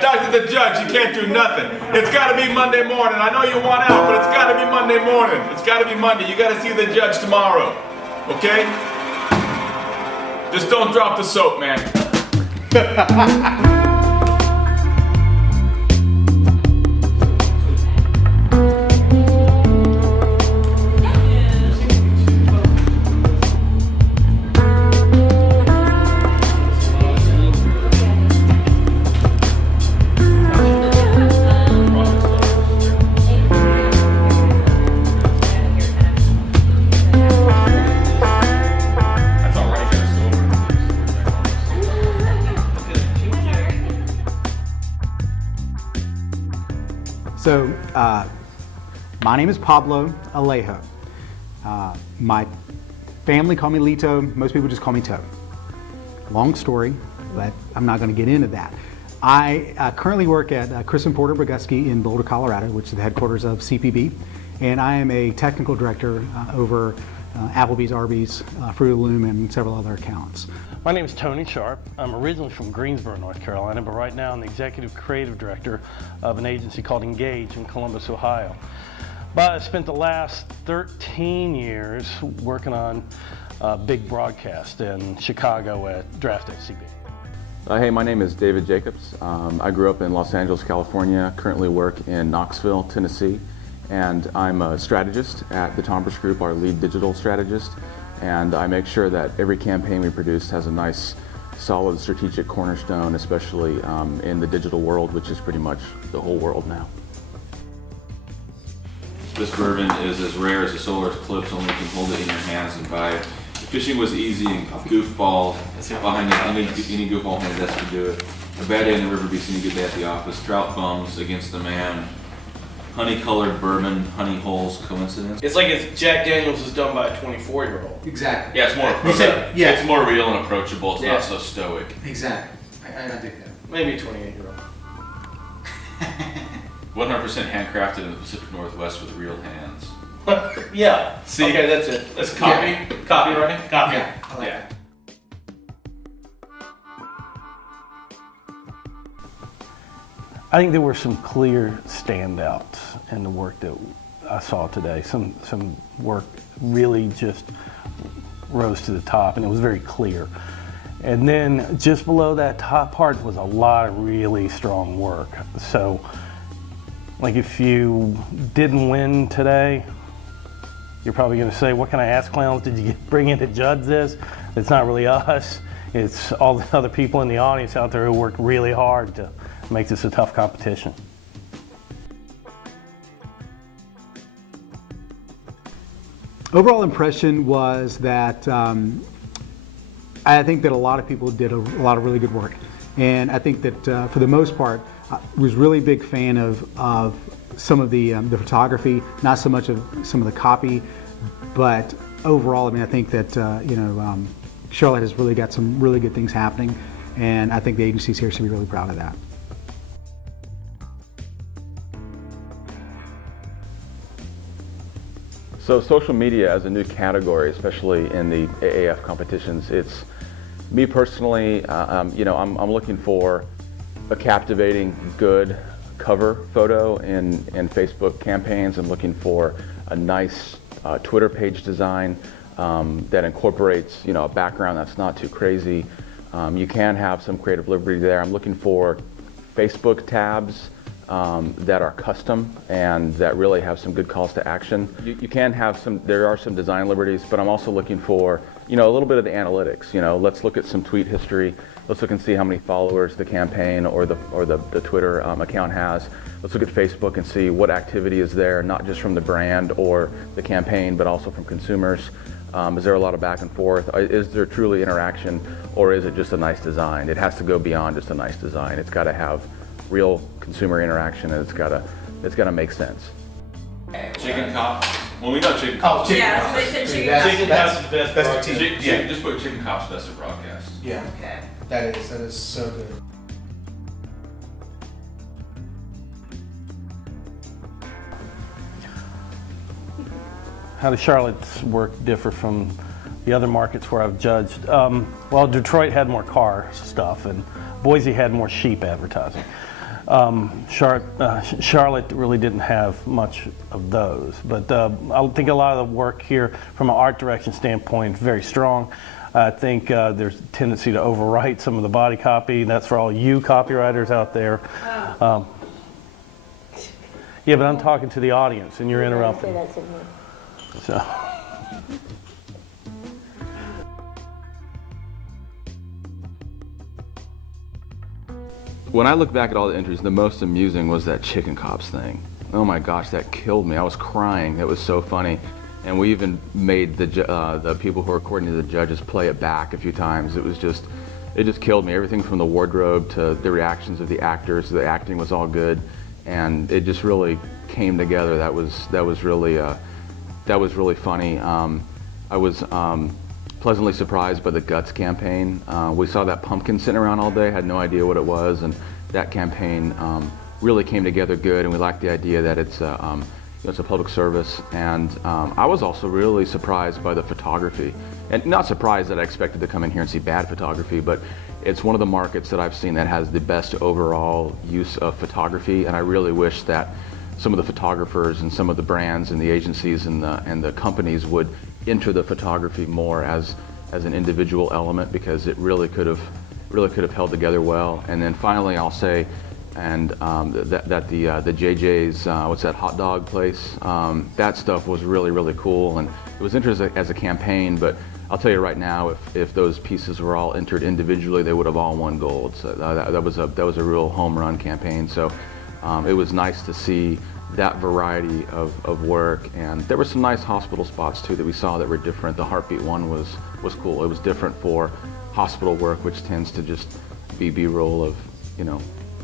I talked to the judge. You can't do nothing. It's got to be Monday morning. I know you want out, but it's got to be Monday morning. It's got to be Monday. You got to see the judge tomorrow. Okay? Just don't drop the soap, man. So, my name is Pablo Alejo. My family call me Lito. Most people just call me Toe. Long story, but I'm not going to get into that. I currently work at Chris and Porter Boguski in Boulder, Colorado, which is the headquarters of CPB, and I am a technical director over Applebee's, Arby's, Fruit of the Loom, and several other accounts. My name is Tony Sharp. I'm originally from Greensboro, North Carolina, but right now I'm the executive creative director of an agency called Engage in Columbus, Ohio. But I spent the last 13 years working on big broadcast in Chicago at Draft FCB. Hey, my name is David Jacobs. I grew up in Los Angeles, California, currently work in Knoxville, Tennessee, and I'm a strategist at the Tombras Group, our lead digital strategist. And I make sure that every campaign we produce has a nice, solid strategic cornerstone, especially in the digital world, which is pretty much the whole world now. This bourbon is as rare as a solar eclipse, only you can hold it in your hands and buy it. Fishing was easy and goofball behind any goofball hand has to do it. A bad day in the river beats any good day at the office. Trout bums against the man. Honey-colored bourbon, honey holes, coincidence? It's like if Jack Daniels is done by a 24-year-old. Exactly. Yeah, it's more. Yeah. It's more real and approachable. It's Yeah. not so stoic. Exactly. I dig that. Maybe a 28-year-old. 100% handcrafted in the Pacific Northwest with real hands. Yeah. See? Okay, that's it. That's copy. Yeah. Copywriting. Copy. Yeah, I like Yeah. that. I think there were some clear standouts in the work that I saw today. Some work really just rose to the top, and it was very clear. And then just below that top part was a lot of really strong work. So, like if you didn't win today, you're probably going to say, what can I ask, clowns? Did you bring in to judge this? It's not really us. It's all the other people in the audience out there who worked really hard to make this a tough competition. Overall impression was that I think that a lot of people did a lot of really good work, and I think that for the most part, I was really a big fan of some of the photography, not so much of some of the copy, but overall, I mean, I think that Charlotte has really got some really good things happening, and I think the agencies here should be really proud of that. So social media as a new category, especially in the AAF competitions, it's me personally, I'm looking for a captivating, good cover photo in Facebook campaigns. I'm looking for a nice Twitter page design that incorporates, a background that's not too crazy. You can have some creative liberty there. I'm looking for Facebook tabs that are custom and that really have some good calls to action. You can have there are some design liberties, but I'm also looking for, a little bit of the analytics. Let's look at some tweet history. Let's look and see how many followers the campaign or the Twitter account has. Let's look at Facebook and see what activity is there, not just from the brand or the campaign, but also from consumers. Is there a lot of back and forth? Is there truly interaction, or is it just a nice design? It has to go beyond just a nice design. It's got to have real consumer interaction, and it's got to make sense. Chicken cops. Well, we know chicken cops. Chicken Yeah, cops. so they said chicken That's- Chicken that's- cops is best that's broadcast. the team. Yeah, just put chicken cops best of broadcast. Yeah, Okay. that is so good. How does Charlotte's work differ from the other markets where I've judged? Well, Detroit had more car stuff, and Boise had more sheep advertising. Charlotte really didn't have much of those, but I think a lot of the work here from an art direction standpoint is very strong. I think there's a tendency to overwrite some of the body copy. That's for all you copywriters out there. Yeah, but I'm talking to the audience and you're interrupting. Say that to me. So. When I look back at all the entries, the most amusing was that chicken cops thing. Oh my gosh, that killed me. I was crying. That was so funny. And we even made the people who were according to the judges play it back a few times. It just killed me. Everything from the wardrobe to the reactions of the actors, the acting was all good, and it just really came together. That was really funny. I was pleasantly surprised by the Guts campaign. We saw that pumpkin sitting around all day, had no idea what it was, and that campaign really came together good, and we liked the idea that it's a public service. And I was also really surprised by the photography. And not surprised that I expected to come in here and see bad photography, but it's one of the markets that I've seen that has the best overall use of photography, and I really wish that some of the photographers and some of the brands and the agencies and the companies would enter the photography more as an individual element, because it really could have held together well. And then finally, I'll say, and that the JJ's what's that hot dog place? That stuff was really cool, and it was interesting as a campaign. But I'll tell you right now, if those pieces were all entered individually, they would have all won gold. So that was a real home run campaign. So it was nice to see that variety of work, and there were some nice hospital spots too that we saw that were different. The heartbeat one was cool. It was different for hospital work, which tends to just be B-roll of,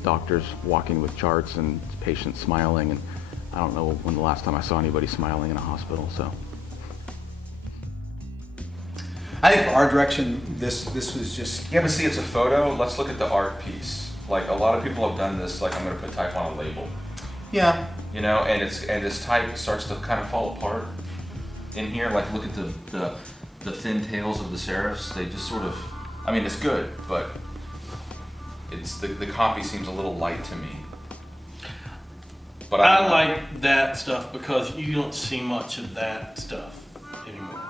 doctors walking with charts and patients smiling, and I don't know when the last time I saw anybody smiling in a hospital. So I think for art direction, this was just. Yeah, but see, it's a photo. Let's look at the art piece. Like, a lot of people have done this, like, I'm gonna put type on a label. Yeah. And this type starts to kind of fall apart in here. Like, look at the thin tails of the serifs. They just sort of, I mean, it's good, but it's the copy seems a little light to me. But I like that stuff because you don't see much of that stuff anymore.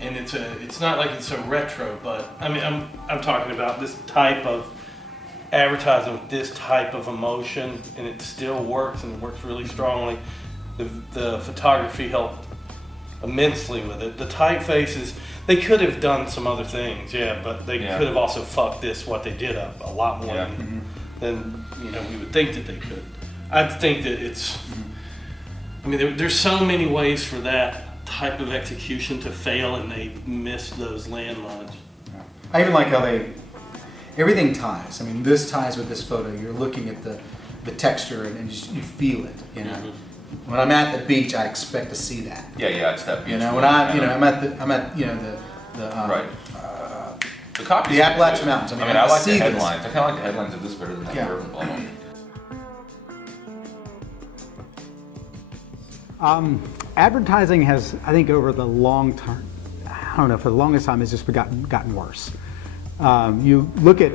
And it's not like it's a retro, but I mean, I'm talking about this type of advertising with this type of emotion, and it still works, and it works really strongly. The photography helped immensely with it. The typefaces, they could have done some other things, but they could have also fucked what they did up a lot more than we would think that they could. I think that it's, I mean, there's so many ways for that type of execution to fail, and they missed those landmines. I even like how everything ties. I mean, this ties with this photo. You're looking at the texture and you feel it. When I'm at the beach, I expect to see that. Yeah, it's that beach. When I'm at the right. The copy. The Appalachian Mountains. I mean, I like the see headlines. I kind of like the headlines of this better than that urban bubble. Advertising has, I think, over the long term, I don't know, for the longest time, has just gotten worse. When I look at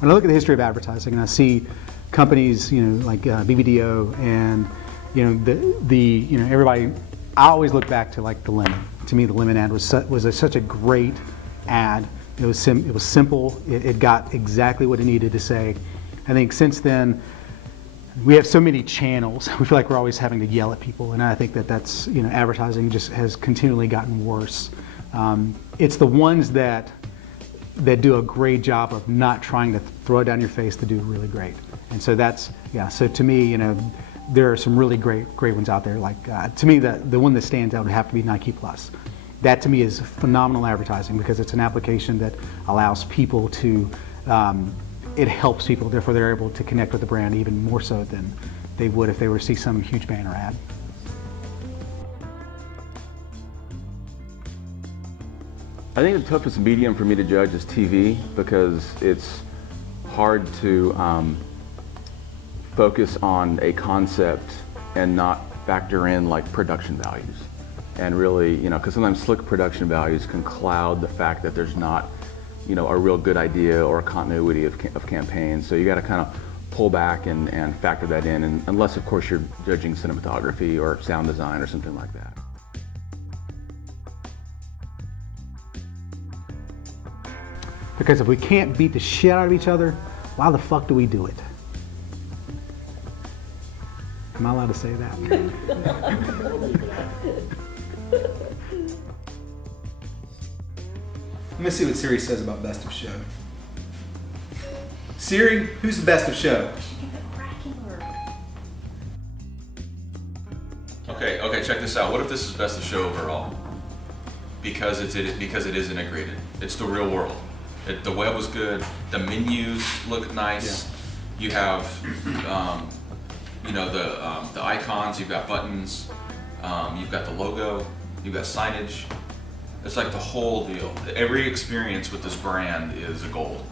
the history of advertising, and I see companies, like BBDO, and everybody. I always look back to like the lemon. To me, the lemon ad was such a great ad. It was simple. It got exactly what it needed to say. I think since then, we have so many channels. We feel like we're always having to yell at people, and I think that's advertising just has continually gotten worse. It's the ones that do a great job of not trying to throw it down your face to do really great. And so so to me, there are some really great ones out there. Like to me, the one that stands out would have to be Nike Plus. That to me is phenomenal advertising because it's an application that allows people to, it helps people, therefore they're able to connect with the brand even more so than they would if they were to see some huge banner ad. I think the toughest medium for me to judge is TV, because it's hard to focus on a concept and not factor in like production values. And really, because sometimes slick production values can cloud the fact that there's not you know, a real good idea or a continuity of campaigns. So you got to kind of pull back and factor that in, and unless of course you're judging cinematography or sound design or something like that. Because if we can't beat the shit out of each other, why the fuck do we do it? Am I allowed to say that? Let me see what Siri says about best of show. Siri, who's the best of show? Okay, check this out. What if this is best of show overall? Because it is integrated. It's the real world. The web was good. The menus look nice. Yeah. You have, you know, the icons. You've got buttons. You've got the logo. You've got signage. It's like the whole deal. Every experience with this brand is a gold.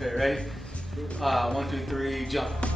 Okay, ready? 1, 2, 3, jump.